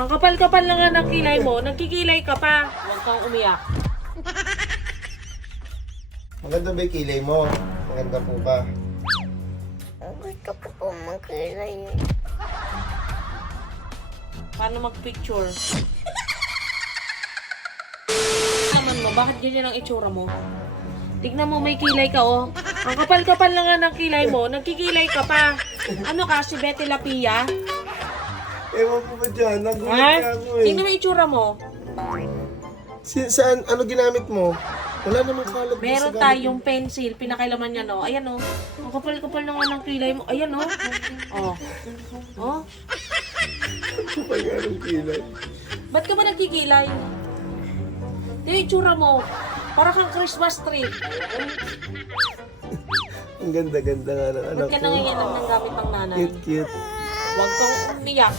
Ang kapal-kapal na nga ng kilay mo, nagkikilay ka pa. Huwag kang umiyak. Maganda ba yung kilay mo? Maganda po ba? Gusto ko po magkilay. Paano mag-picture? Naman mo, bakit ganyan ang itsura mo? Tignan mo, may kilay ka, oh. Ang kapal-kapal na nga ng kilay mo, nagkikilay ka pa. Ano ka, si Betty Lapia? Ewan ko ba dyan? Nagulat Ha? ka ako eh. Tignan mo yung itsura mo. Saan? Ano ginamit mo? Wala namang kalat doon Meron sa gamit tayong pencil, pinakailaman niya, no? Ayan, oh. Ang kapal-kapal na nga ng kilay mo. Ayan, oh. Oh. Oh. mo. Kapal nga ng kilay. Ba't ka ba nagkikilay? Tignan yung itsura mo. Para kang Christmas tree. Ang ganda-ganda nga ng anak Ba't ka ko. nanganginom ng gamit ng nanay? Cute. Huwag kang umiyak.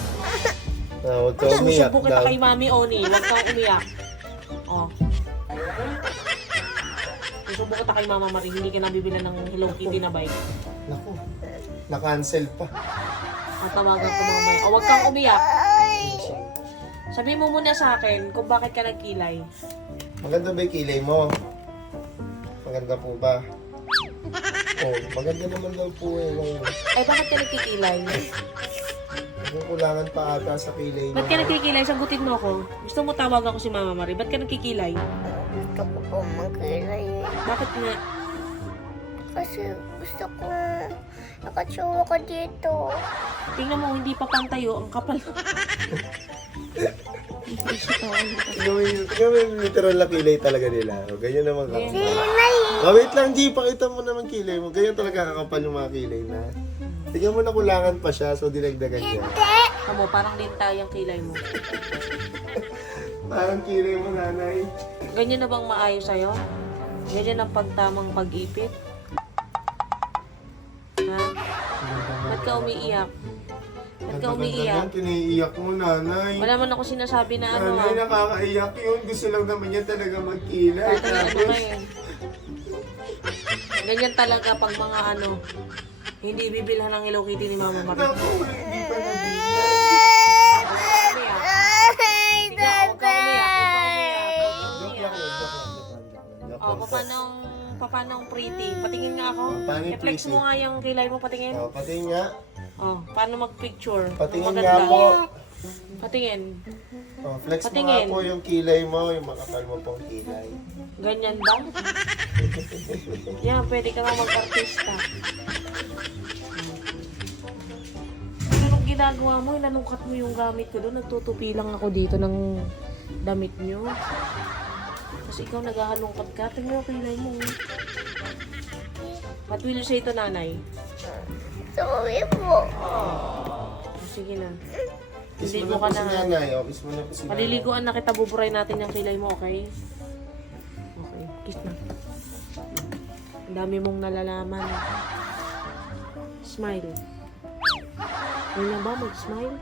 Huwag ka umiyak Susubo kita daw. kay Mami Oni. Huwag kang umiyak. Oh. Susubo kita kay Mama Marie. Hindi ka nabibila ng Hello Kitty na bike. Naku, na-cancel pa. Matawagan ko mamaya. O, huwag kang umiyak. Sabi mo muna sa akin kung bakit ka nagkilay. Maganda ba yung kilay mo? Maganda po ba? Oh, maganda naman daw po eh. Eh, bakit ka nagkikilay? Yung kulangan pa ata sa kilay mo. Ba't ka nagkikilay? Sagutin mo ako. Gusto mo tawag ako si Mama Marie. Ba't ka nagkikilay? Gusto ko po magkilay. Bakit nga? Kasi gusto ko nakatsuwa ka dito. Tingnan mo, hindi pa pantayo. Ang kapal. Tingnan mo yung literal na kilay talaga nila. O, ganyan naman kapal. Kilay! Oh, wait lang, G. Pakita mo naman kilay mo. Ganyan talaga kakapal yung mga kilay na. Tingnan mo na kulangan pa siya, so dinagdagan niya. Kamo, parang lintay ang kilay mo. Parang kilay mo, nanay. Ganyan na bang maayos sa'yo? Ganyan ang pagtamang pag-ipit? Ha? Ba't ka umiiyak? Ba't ka umiiyak? Kiniiyak mo, nanay. Wala man ako sinasabi na ano Nanay, ha. nakakaiyak yun. Gusto lang naman niya talaga magkilay. Tatay, ano ka eh. Ganyan talaga pag mga ano, hindi bibilhan ng Hello Kitty ni Mama Marie. Naku, hindi pa nabigyan. Ay, Huwag kang umiyak, huwag kang umiyak. Joke lang yun, joke lang, joke lang. O, papanong pretty? Patingin nga ako. Paano yung I-flex pretty? mo nga yung kilay mo, patingin. Oh, pati nga. Oh, paano mag-picture? Patingin Maganda. nga po. Patingin. Oh, flex mo Patingin. nga po yung kilay mo, yung makapal mo pong kilay. Ganyan ba? Yan, pwede ka nga mag-artista. Anong ginagawa mo? Inanungkat mo yung gamit ko doon. Nagtutupi lang ako dito ng damit nyo. Kasi ikaw naghahalungkat ka. Tingnan mo kilay mo. What will you say to nanay? sorry po. Sige na. Kiss Hindi mo mo na ka po si na. nanay. Oh, kiss mo na po si nanay. Paliliguan na kita, buburay natin yung kilay mo, okay? Okay, kiss na. Ang dami mong nalalaman. Smile. Ayun na ba, mag-smile?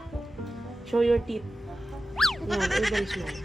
Show your teeth. Yan, urban smile.